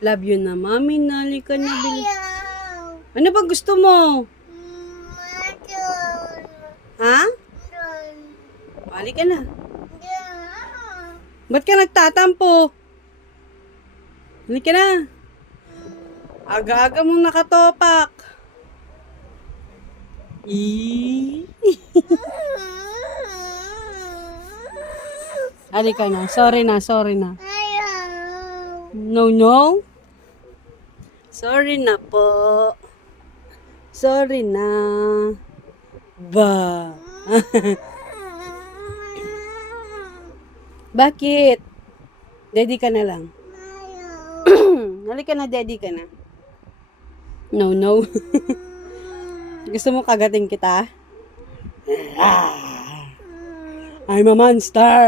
Love you na, mami. Nali ka na. Ayaw. Ano ba gusto mo? Madon. Ha? Don. Hali ka na. Yeah. Ba't ka nagtatampo? Hali ka na. Aga-aga mong nakatopak. Hali ka na. Sorry na, sorry na. Ayaw. No, no. Sorry na po. Sorry na. Ba. Bakit? Daddy ka na lang. Ayaw. Halika na, daddy ka na. No, no. Gusto mo kagating kita? I'm a monster.